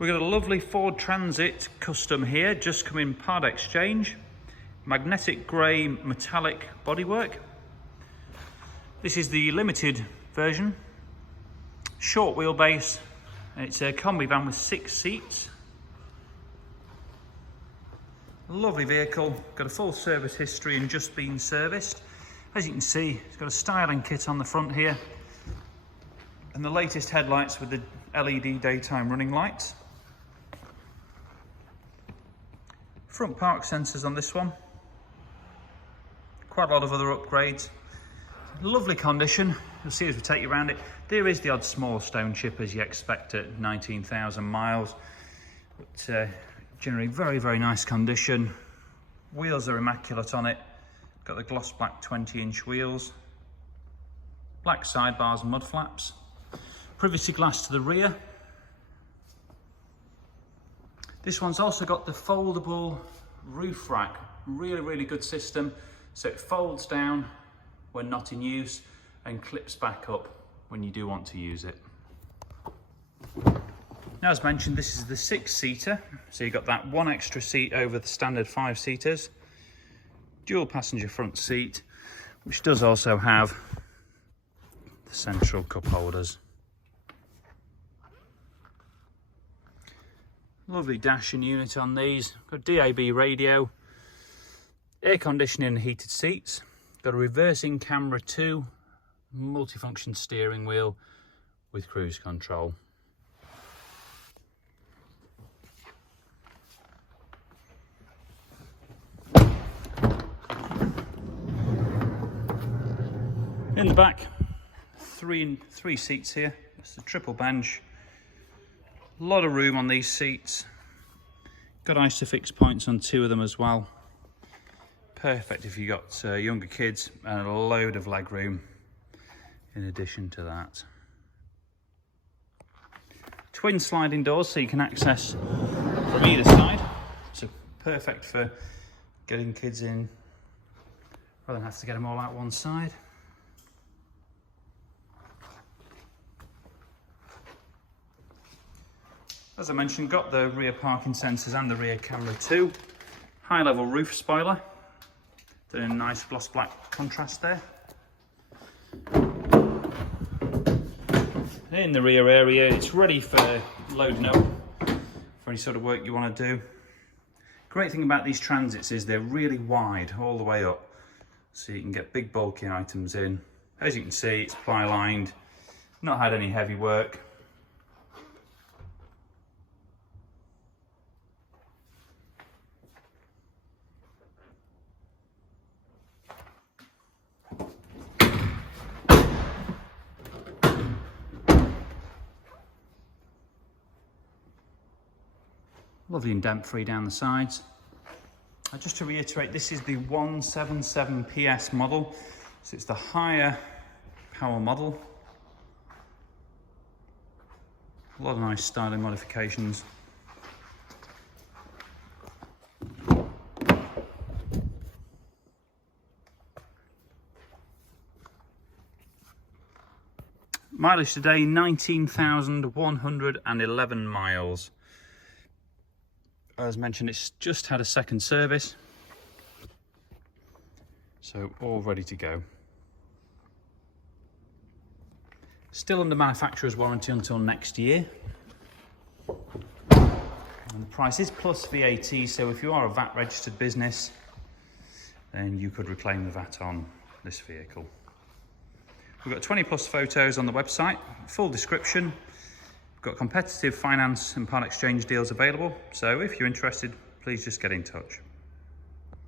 We've got a lovely Ford Transit Custom here, just come in part exchange. Magnetic grey metallic bodywork. This is the limited version. Short wheelbase. It's a Kombi van with 6 seats. Lovely vehicle, got a full service history and just been serviced. As you can see, it's got a styling kit on the front here. And the latest headlights with the LED daytime running lights. Front park sensors on this one. Quite a lot of other upgrades. Lovely condition. You'll see as we take you around it. There is the odd small stone chip as you expect at 19,000 miles. But generally very, very nice condition. Wheels are immaculate on it. Got the gloss black 20-inch wheels. Black sidebars and mud flaps. Privacy glass to the rear. This one's also got the foldable roof rack. Really, really good system. So it folds down when not in use and clips back up when you do want to use it. Now, as mentioned, this is the 6-seater. So you've got that one extra seat over the standard 5-seaters. Dual passenger front seat, which does also have the central cup holders. Lovely dashing unit on these. Got DAB radio, air conditioning and heated seats. Got a reversing camera too, multifunction steering wheel with cruise control. In the back, three seats here. It's a triple bench. A lot of room on these seats. Got ISOFIX points on 2 of them as well. Perfect if you got younger kids, and a load of leg room in addition to that. Twin sliding doors so you can access from either side. So perfect for getting kids in rather than have to get them all out one side. As I mentioned, got the rear parking sensors and the rear camera too. High level roof spoiler. Done in a nice gloss black contrast there. In the rear area, it's ready for loading up for any sort of work you want to do. Great thing about these Transits is they're really wide all the way up, so you can get big bulky items in. As you can see, it's ply lined, not had any heavy work. Lovely indent free down the sides. Just to reiterate, this is the 177 PS model, so it's the higher power model. A lot of nice styling modifications. Mileage today, 19,111 miles. As mentioned, it's just had a second service, so all ready to go. Still under manufacturer's warranty until next year. And the price is plus VAT, so if you are a VAT registered business, then you could reclaim the VAT on this vehicle. We've got 20+ photos on the website, full description. We've got competitive finance and part exchange deals available, so if you're interested, please just get in touch.